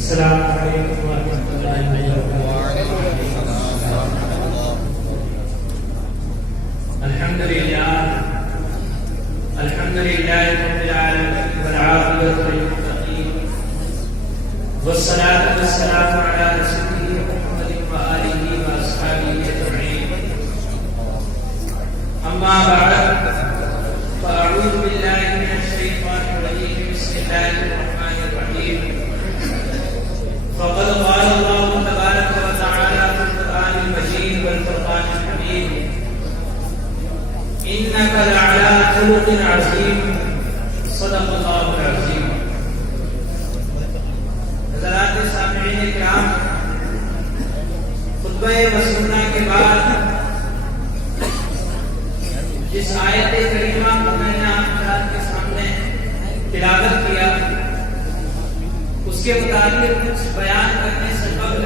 السلام علیکم ورحمۃ اللہ وبرکاتہ۔ الحمد للہ رب العالمین والعاقبۃ للمتقین والصلاة والسلام علی رسولہ محمد وآلہ واصحابہ اجمعین، اما بعد فاعوذ باللہ من الشیطان الرجیم، بسم اللہ الرحمن الرحیم۔ فقد قال الله تبارك وتعالى في القرآن المجيد والفرقان الحميد: إنك لعلى خلق عظيم، صدق الله العظيم۔ حضرات سامعین کرام، خطبہ مسنونہ کے بعد جس آیت کریمہ کو میں نے آپ حضرات کے سامنے تلاوت کیا، اس کے متعلق کچھ بیان کرنے سے قبل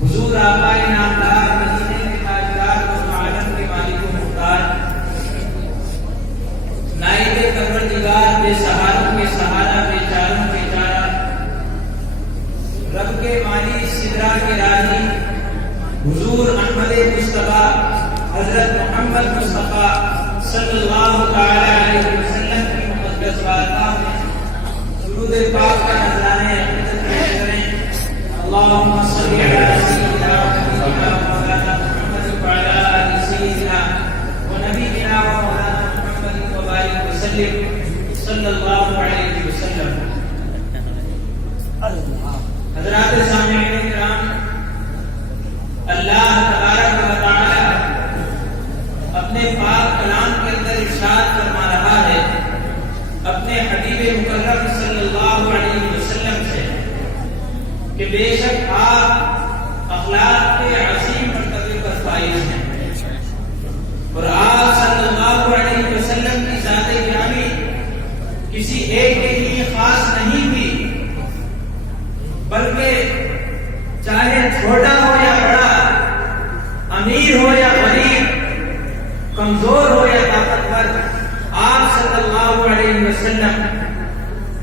حضور آقا نامدار، مدینے کے تاجدار، عالم کے مالک و مختار، نائب پروردگار، بے سہاروں کے سہارا، بے چاروں کے چارہ، رب کے مالی، سدرا کے راہی، حضور احمد مصطفیٰ حضرت محمد مصطفیٰ صلی اللہ تعالی علیہ وسلم کی مقدس بارگاہ میں درود پاک کا نذرانہ عقیدت پیش کریں۔ اللہم صلی علی سیدنا مولانا محمد وعلی آل سیدنا ونبینا مولانا محمد وبارک وسلم صلی اللہ علیہ وسلم۔ حضرات سامعین کرام، اللہ تبارک و تعالی اپنے پاک کلام کے اندر ارشاد فرما رہا ہے اپنے حبیب مکرم صلی اللہ علیہ وسلم سے کہ بے شک آپ اخلاق کے عظیم مرتبے پر فائز ہیں، اور آپ صلی اللہ علیہ وسلم کی ذات گرامی کسی ایک کے لیے خاص نہیں تھی، بلکہ چاہے چھوٹا ہو یا بڑا، امیر ہو یا غریب، کمزور ہو یا طاقتور، آپ صلی اللہ علیہ وسلم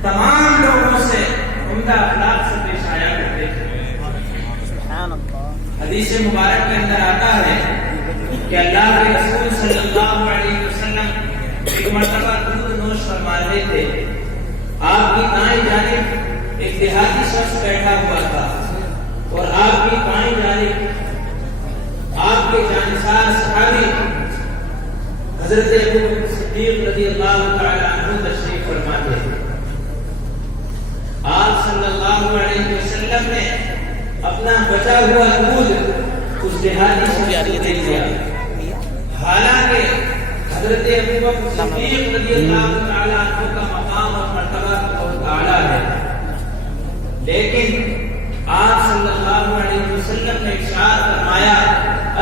تمام لوگوں سے عمدہ اخلاق سے پیش آیا کرتے تھے۔ حدیث مبارک کے اندر آتا ہے کہ اللہ کے رسول صلی اللہ علیہ وسلم ایک مرتبہ دودھ نوش فرما رہے تھے۔ آپ کی دائیں جانب ایک دیہاتی شخص بیٹھا ہوا تھا، اور آپ کی بائیں جانب آپ کے جانثار صحابی حضرت ابو بکر صدیق رضی اللہ تعالی عنہ تشریف فرما تھے۔ آپ صلی اللہ علیہ وسلم نے اپنا بچا ہوا دودھ اس دیہاتی شخص کو دے دیا، حالانکہ حضرت ابو بکر صدیق رضی اللہ تعالی عنہ کا مقام اور مرتبہ بہت اعلیٰ ہے، لیکن آپ صلی اللہ علیہ وسلم نے ارشاد فرمایا: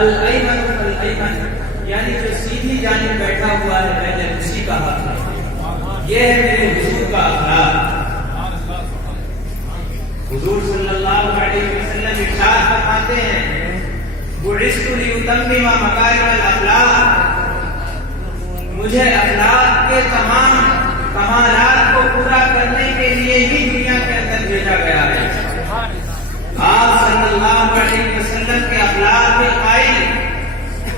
الایمن فالایمن، یعنی جو سیدھی جانب بیٹھا ہوا ہے میں نے اسی کا حق ہے۔ یہ ہے میرے حضور کا اخلاق۔ حضور صلی اللہ علیہ وسلم ارشاد فرماتے ہیں: بعثت لیتمم مکارم الاخلاق، مجھے اخلاق کے تمام کمالات کو پورا کرنے کے لیے ہی دنیا کے اندر بھیجا گیا ہے۔ آپ صلی اللہ علیہ وسلم کے اخلاق کے قائل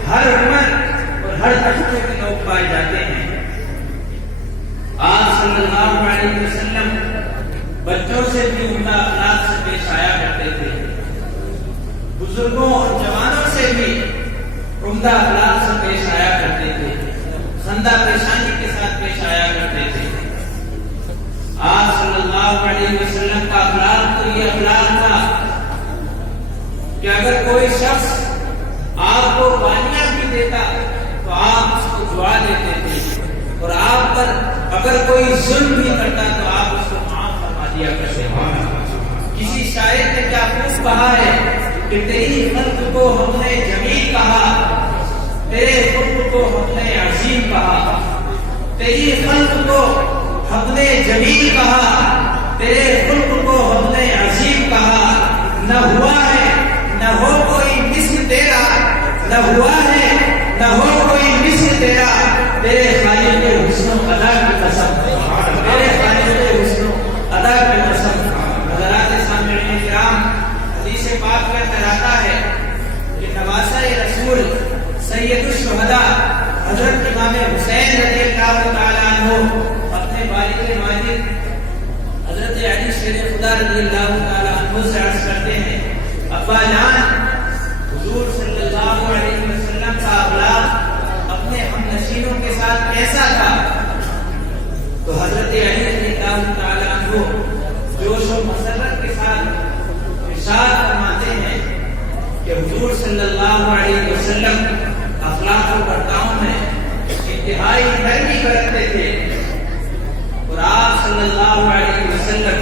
ہر عمر اور ہر طبقے کے لوگ پائے جاتے ہیں۔ آپ صلی اللہ علیہ وسلم بچوں سے بھی عمدہ اخلاق سے پیش آیا کرتے تھے، بزرگوں اور جوانوں سے بھی عمدہ اخلاق سے پیش آیا کرتے تھے، خندہ پیشانی کے ساتھ پیش آیا کرتے تھے۔ آپ صلی اللہ علیہ وسلم کا اخلاق تو یہ اخلاق تھا کہ اگر کوئی شخص آپ کو پانیاں بھی دیتا تو آپ اس کو دعا دیتے تھے، اور آپ پر اگر کوئی ظلم بھی کرتا تو آپ اس کو معاف فرما دیا کرتے تھے۔ کسی شاعر نے کیا خوب کہا ہے کہ تیری خلق کو ہم نے جمیل کہا، تیرے خلق کو ہم نے عظیم کہا، تیری خلق کو ہم نے جمیل کہا، تیرے خلق کو ہم نے عظیم کہا، نہ ہوا ہے نہ ہو کوئی مثل تیرا، نہ ہوا ہے نہ ہو کوئی مثل تیرا، تیرے خالق کے حسن و ادا کی قسم، تیرے خالق کے حسن و ادا کی قسم۔ حضرت علی شیر خدا رضی اللہ تعالی عنہ سے عرض کرتے ہیں ابا جان حضور صلی اللہ علیہ وسلم کا اخلاق اپنے ہم نشینوں کے ساتھ کیسا تھا؟ تو حضرت علی رضی اللہ تعالی عنہ جوش و مسرت کے ساتھ ارشاد فرماتے ہیں کہ حضور صلی اللہ علیہ وسلم اخلاق و برتاؤ میں انتہائی نرمی برتتے تھے، اور آپ صلی اللہ علیہ وسلم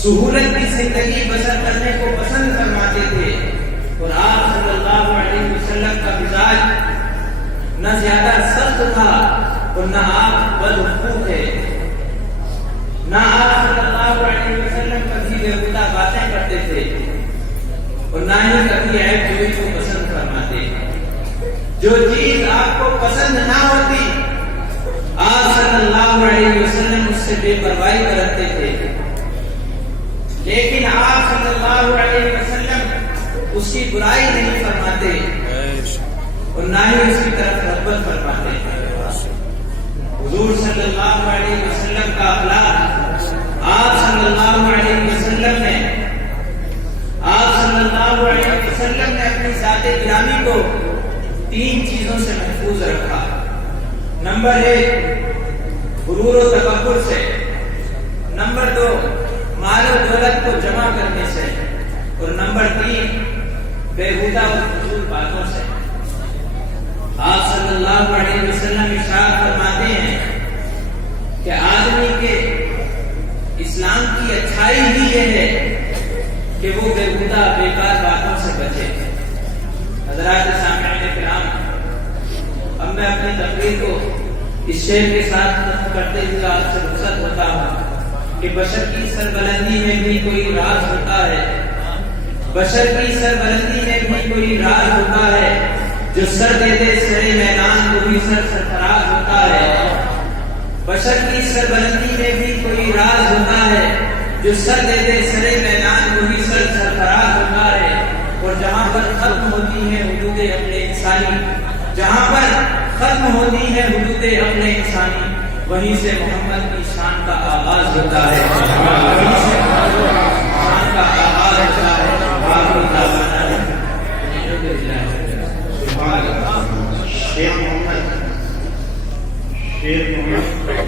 سہولت کی زندگی بسر کرنے کو پسند فرماتے تھے، اور آپ صلی اللہ علیہ وسلم کا مزاج نہ زیادہ سخت تھا اور نہ آپ بدخو تھے، نہ آپ صلی اللہ علیہ وسلم کبھی بےہودہ باتیں کرتے تھے اور نہ ہی کبھی عیب جوئی کو پسند فرماتے۔ جو چیز آپ کو پسند نہ ہوتی آپ صلی اللہ علیہ وسلم اس سے بے پرواہی برتتے تھے، لیکن آپ صلی اللہ علیہ وسلم اس کی برائی نہیں فرماتے اور نہ ہی اس کی طرف رغبت فرماتے تھے۔ حضور صلی اللہ علیہ وسلم کا اخلاق آپ صلی اللہ علیہ وسلم نے اپنی ذات گرامی کو 3 چیزوں سے محفوظ رکھا۔ نمبر 1 غرور و تکبر سے، نمبر 2 مال و دولت کو جمع کرنے سے، اور نمبر 3 بےہودہ و فضول باتوں سے۔ آپ صلی اللہ علیہ وسلم ارشاد فرماتے ہیں کہ آدمی کے اسلام کی اچھائی ہی یہ ہے کہ وہ بےہودہ بیکار باتوں سے بچے۔ حضرات سامعین کرام، اب میں اپنی تقریر کو اس شعر کے ساتھ ختم کرتے ہوئے آپ سے رخصت ہوتا ہوں کہ بشر کی سربلندی میں بھی کوئی راز ہوتا ہے، بشر کی سربلندی میں بھی کوئی راز ہوتا ہے، جو سر دے دے سرے میدان کو بھی سرفراز ہوتا ہے۔ بشر کی سربلندی میں بھی کوئی راز ہوتا ہے، جو سر دے دے سرے میدان کو بھی سرفراز ہوتا ہے، اور جہاں پر ختم ہوتی ہے حدود عقل انسانی، جہاں پر ختم ہوتی ہے حدود عقل انسانی، وہیں سے محمد کی شان کا آغاز ہوتا ہے، وہیں سے شان کا آغاز ہوتا ہے۔ شیخ محمد شیر